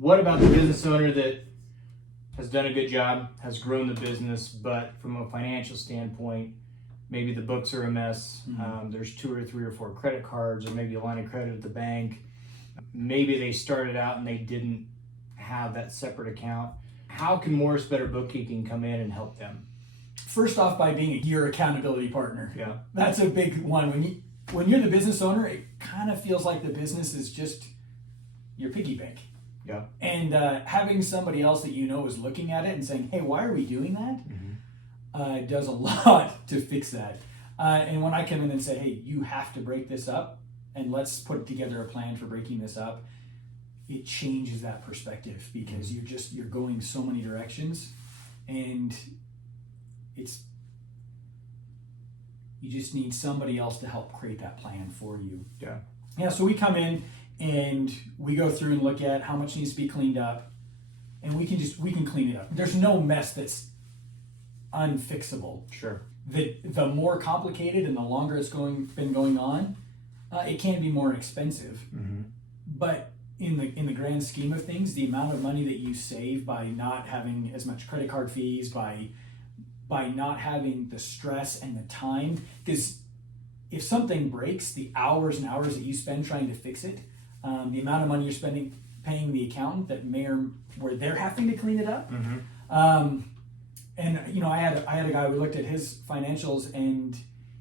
What about the business owner that has done a good job, has grown the business, but from a financial standpoint, maybe the books are a mess. There's 2 or 3 or 4 credit cards, or maybe a line of credit at the bank. Maybe they started out and they didn't have that separate account. How can Morris Better Bookkeeping come in and help them? First off, by being your accountability partner. Yeah. That's a big one. When you're the business owner, it kind of feels like the business is just your piggy bank. Yeah. And having somebody else that you know is looking at it and saying, hey, why are we doing that? Does a lot to fix that. And when I come in and say, hey, you have to break this up, and let's put together a plan for breaking this up, it changes that perspective, because you're going so many directions, and you just need somebody else to help create that plan for you. Yeah, so we come in and we go through and look at how much needs to be cleaned up, and we can clean it up. There's no mess that's unfixable. Sure. The more complicated and the longer it's been going on, it can be more expensive. But in the grand scheme of things, the amount of money that you save by not having as much credit card fees, by not having the stress and the time, because if something breaks, the hours and hours that you spend trying to fix it, the amount of money you're spending paying the accountant that where they're having to clean it up. And I had a guy, we looked at his financials, and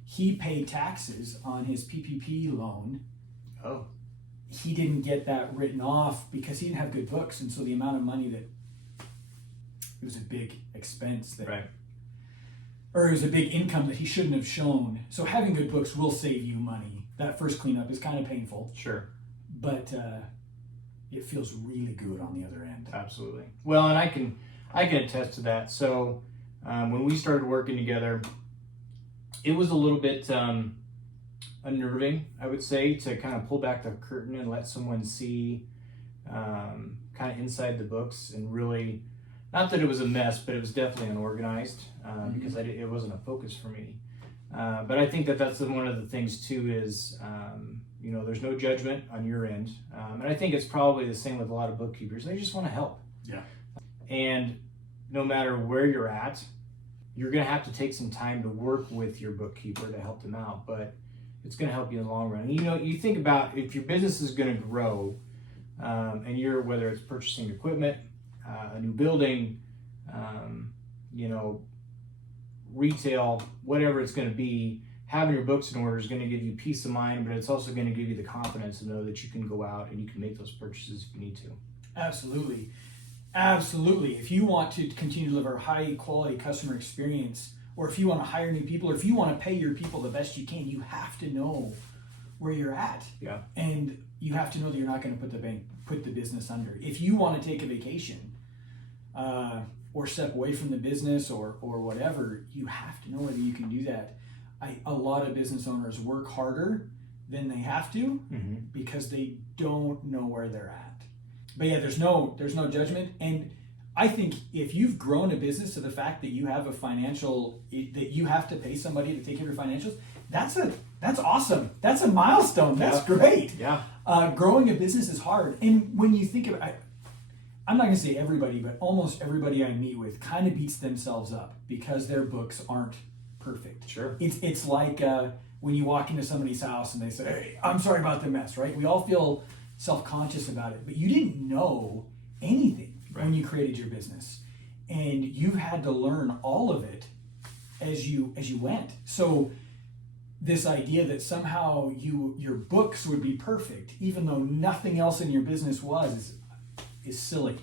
he paid taxes on his PPP loan. Oh. He didn't get that written off because he didn't have good books, and so the amount of money it was a big expense that, right. Or it was a big income that he shouldn't have shown. So having good books will save you money. That first cleanup is kind of painful. Sure. But it feels really good on the other end. Absolutely. Well, and I can attest to that. So when we started working together, it was a little bit unnerving, I would say, to kind of pull back the curtain and let someone see kind of inside the books, and really, not that it was a mess, but it was definitely unorganized because it wasn't a focus for me. But I think that's one of the things too is, there's no judgment on your end. And I think it's probably the same with a lot of bookkeepers. They just want to help. Yeah. And no matter where you're at, you're going to have to take some time to work with your bookkeeper to help them out, but it's going to help you in the long run. And, you think about if your business is going to grow, and whether it's purchasing equipment, a new building, retail, whatever it's going to be, having your books in order is going to give you peace of mind, but it's also going to give you the confidence to know that you can go out and you can make those purchases if you need to. Absolutely. Absolutely. If you want to continue to deliver high quality customer experience, or if you want to hire new people, or if you want to pay your people the best you can, you have to know where you're at. Yeah. And you have to know that you're not going to put the business under. If you want to take a vacation, or step away from the business or whatever, you have to know whether you can do that. A lot of business owners work harder than they have to because they don't know where they're at. But yeah, there's no judgment. And I think if you've grown a business to the fact that you have that you have to pay somebody to take care of your financials, that's awesome. That's a milestone. That's great. Yeah. Growing a business is hard. And when you think about it, I'm not going to say everybody, but almost everybody I meet with kind of beats themselves up because their books aren't perfect. Sure. It's like when you walk into somebody's house and they say, hey, I'm sorry about the mess, right? We all feel self-conscious about it, but you didn't know anything when you created your business, and you had to learn all of it as you went. So this idea that somehow your books would be perfect, even though nothing else in your business is silly.